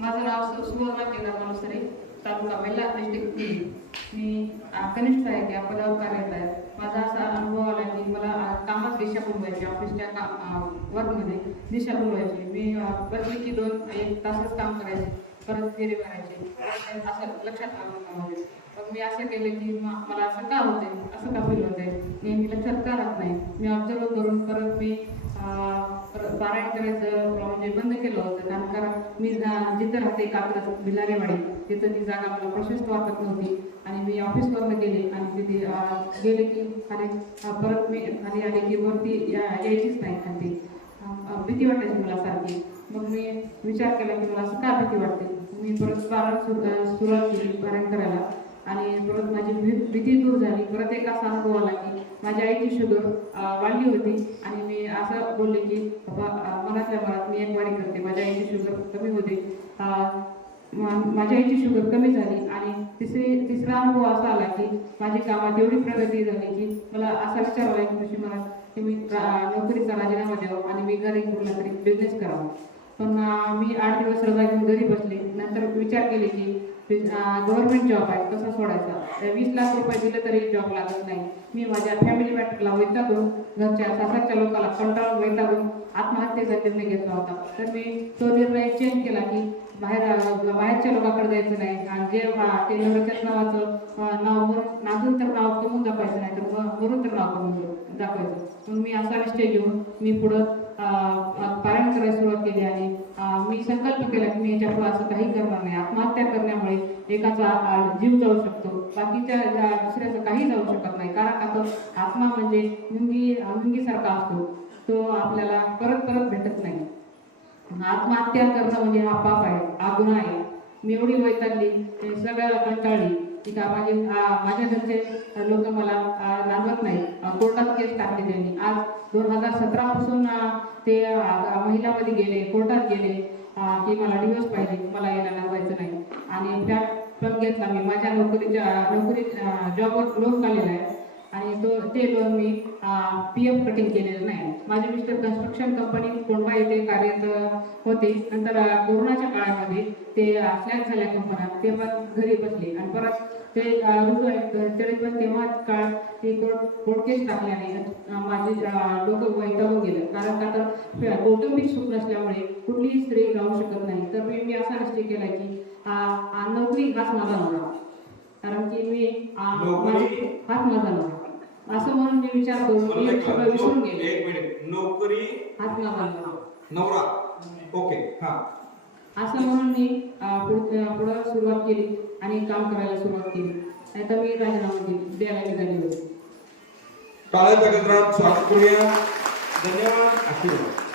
माझं नाव सुवर्णा केदार मालुसरे, तालुका वेल्हा, डिस्ट्रिक्ट बीड. मी कनिष्ठ आहे त्या पदावर कार्यरत आहे. माझा असा अनुभव आला की मला कामात दिशा बनवायची, ऑफिसच्या वर्कमध्ये दिशा बनवायची. मी बसली की 1 तासच काम करायचे, परत फेरी मारायचे, असं लक्षात आलं कामामध्ये. मग मी असं केलं की मला असं का होते, असं का फील होते, नेहमी लक्षात का राहत नाही. मी ऑब्झर्व करून परत मी पारायण करायचं म्हणजे बंद केलं होतं. कारण मी जिथं राहते कात्रज बिलारेवाडी, तिथं ती जागा मला प्रशस्त वाटत नव्हती आणि मी ऑफिसवरनं गेले आणि तिथे गेले की खाली परत मी खाली आले की वरती यायचीच नाही. खाली भीती वाटायची मला सारखी. मग मी विचार केला की मला असं का भीती वाटते. मी परत सुरुवात केली पारायण करायला आणि परत माझी भीती दूर झाली. परत एक असा अनुभव आला की माझ्या आईची शुगर वाढली होती आणि मी असं बोलले की मनातल्या मनात मी एक वारी करते, माझ्या आईची शुगर कमी होते. माझ्या आईची शुगर कमी झाली आणि तिसरा अनुभव असा आला की माझी कामात एवढी प्रगती झाली की मला असा विचार आला की कृषी मनात की मी नोकरीचा राजीनामा द्यावा आणि मी घरी कुठला तरी बिझनेस करावा. पण मी 8 दिवस रजा घेऊन घरी बसले. नंतर विचार केले की गव्हर्नमेंट जॉब आहे, कसा सोडायचा. 20 लाख रुपये दिले तरी जॉब लागत नाही. मी माझ्या फॅमिली मॅटरला वैतागून, घरच्या सासरच्या लोकांना कंटाळून वैतागून आत्महत्येचा निर्णय घेतला होता. तर मी तो निर्णय चेंज केला की बाहेरच्या लोकांकडे जायचं नाही आणि जे ते नवरच्या नावाचं नाव नाजून तर नाव कमवून दाखवायचं नाही, तर मरून तर नाव कमवून दाखवायचं. मग मी असा निश्चय घेऊन मी पुढं पारायण करायला सुरुवात केली आणि मी संकल्प केला की मी याच्यापुढे असं काही करणार नाही. आत्महत्या करण्यामुळे एकाचा जीव जाऊ शकतो, बाकीच्या दुसऱ्याचं काही जाऊ शकत नाही. कारण का तो आत्मा म्हणजे मुंगीसारखा असतो, तो आपल्याला परत परत भेटत नाही. आत्महत्या करणं म्हणजे हा पाप आहे, हा गुन्हा आहे. मी एवढी वैतागली, सगळ्याला कंटाळली की माझ्या घरचे लोक मला नांदवत नाही. कोर्टात केस टाकली त्यांनी. आज 2017 पासून ते महिलामध्ये गेले, कोर्टात गेले की मला डिवोर्स पाहिजे, मला याला नांदवायचं नाही. आणि फ्लॅट पण घेतला मी. माझ्या नोकरी जॉबवर लोन काढलेला आहे आणि ते लोन मी PF कटिंग केलेलं नाही. माझे मिस्टर कन्स्ट्रक्शन कंपनी कोंडवा येथे कार्यरत होते. नंतर कोरोनाच्या काळामध्ये ते फ्लॅट झाल्या कंपन्या, ते पण घरी बसले आणि परत ते तरी पण तेव्हा काळ ते कोर्ट केस टाकल्याने माझे डोकं वैतागून गेलं. कारण का तर कौटुंबिक सुख नसल्यामुळे कुठलीही स्त्री राहू शकत नाही. तर मी असा निश्चय केला की नोकरी हाच माझा नवरा, कारण की मी हाच माझा नवरा असं म्हणून मी विचार करून सगळं विसरून गेले. एक मिनिट, नोकरी हाच माझा नवरा, ओके. असं म्हणून मी पुढं सुरुवात केली आणि काम करायला सुरुवात केली. नाहीतर मी राजीनामा द्यायला निघाली होती. टाळ्या स्वागत करूया. धन्यवाद. आशीर्वाद.